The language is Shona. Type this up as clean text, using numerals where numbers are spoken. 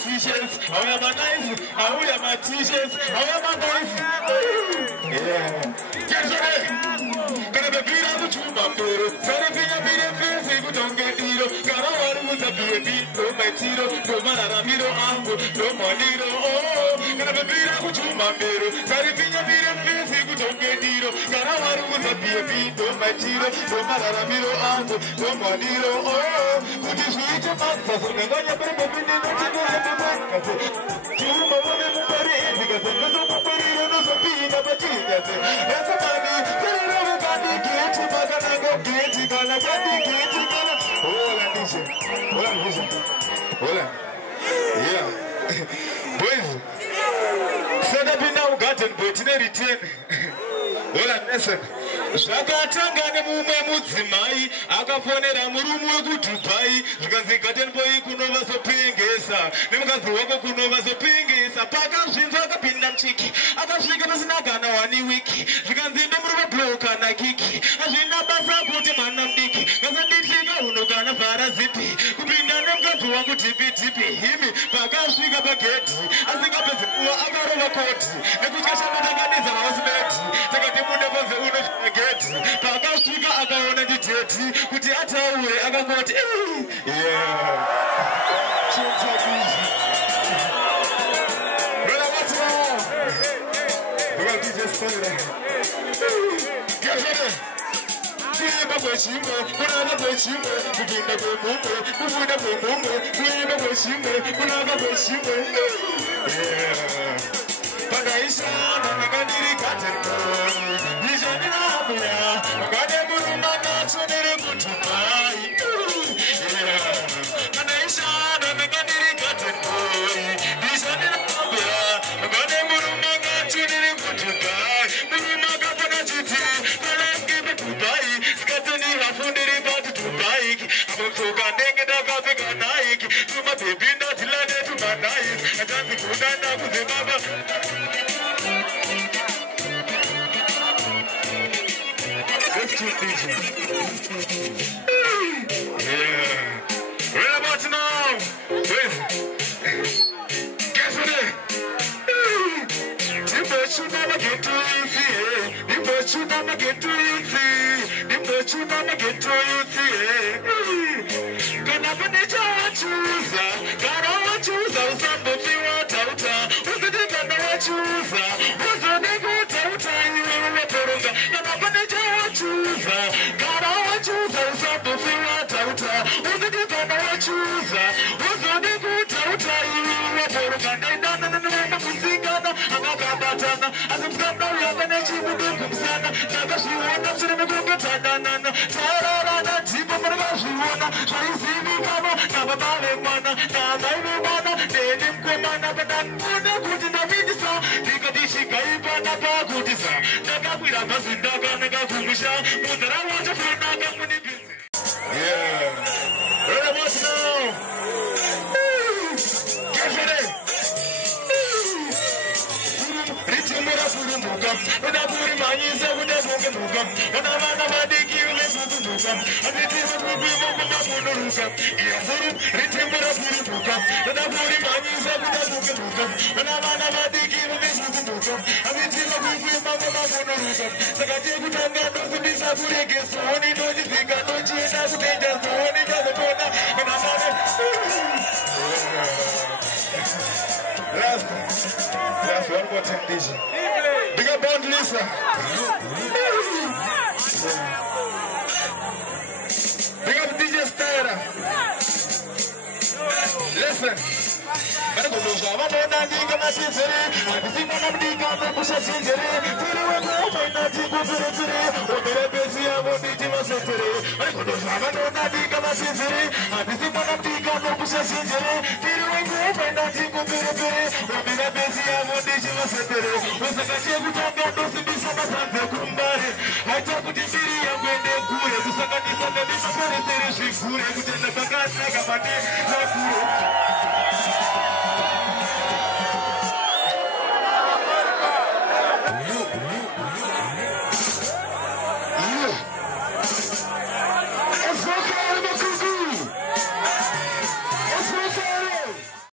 t-shirts, how am I nice? How am I t-shirts? How am I nice? Yeah. Get ready. Gonna be beat out the truth, I'm good. Sorry, be a bit of fear, say we don't get it. Gotta water with a baby, no my tito, no maramiro, ambo, no monito. Oh, gonna be beat out the truth, I'm good. Sorry, be a bit of fear, say we don't get it. Gotta water with a baby, no my tito, no maramiro, ambo, no monito. Oh, could you switch your mouth? So I'm gonna be baby, no Hola. Yeah. Boys. Set up in our garden, but in a return. Hola, listen. Zvakatangane mumwe mudzimai akafonera murume wekuDubai zvikanzi garden boy kunova zopengesa nemukadzi wako kunova zopengesa pakazvinzwa akapinda muchiki akasvika pasina kana 1 wiki zvikanzi ndomurume bloka na kiki hazvina basa kuti mwana mudiki kasanditika uno kana vhara zipi kupinda nemukadzi wangu tipi himi pakasvika pagedhi asingapedzi kuva akarova koti nekutya shamutanganiza vawasimeti takati munde panze unosvika gedhi pakasvika akaona ndidheti kuti ataure akangoti yeah. Kuimba kweshimwe, kunaka kweshimwe, kupinda kwemumwe, kufunda kwemumwe, kuimba kweshimwe, kunaka kweshimwe. Pakaishana nakandiri katerikoni, nishanirabuya, makade muruma nacho nerekutupai. Pakaishana nakandiri katerikoni, nishanirabuya, makade muruma nacho nerekutupai. Muruma kapana chiti, palangibe Dubai, skatani hafundiri bati Dubai. Amotoka ndenge ndakapfeka Nike, tuma baby ndatilande tuma nice, atanzi kudanda kuzemaba. Yeah. Right about now. Wait. Guess what? You never get too easy. You never get too easy. You never get too easy. Can I finish your choose? Can I choose? I was on the field out. Who's the nigga that choose? Who's the nigga that you will report? Can I finish your choose? Can I choose? I was on the field out. Who's the nigga that choose? Who's the nigga that you will report? Batana, as I'm from now, you're gonna achieve a good sana. Never she wanna see me go get Tadana. Tarana, Tipa Marashuna, I see me mama, never buy mana, never mana, they didn't come on up and I'm good in the minister. Tikadishi Kaipana Pagutisa, Nakapira Masindaga, Nagafumisha, but I want to find out when it is. Yeah, very much now. Get ready. When I put in my ears, I would have spoken to them. When I'm on the body, you listen to them. And it is a good woman from the Munuruka. Return what I put in to come. When I put in my ears, I would have spoken to them. When I'm on the body, you listen to them. And it is a good woman from the Munuruka. So I take it on that, doesn't be so good against the only no thing I don't change. I would take just the only other corner. When I'm on it. Last one more time, DJ. Big up on Lisa. Big up DJ Styra. Listen. I'm going to show up on that nigga, my sister. I'm sitting on the nigga, I'm going to push a singer. Tell you what, I'm not going to do today. What did I busy? I'm going to do my sister. I'm going to show up on that nigga, my sister. I'm sitting on the nigga, I'm going to push a singer. Tell you what, I'm not going to do today. What did I busy? I'm going to do my sister. What's the guy who talk about those to be some of the kumbari? I talk with the city, I'm going to go. Who's the guy who talk about this? I'm going to say, she's good. I'm going to talk about this.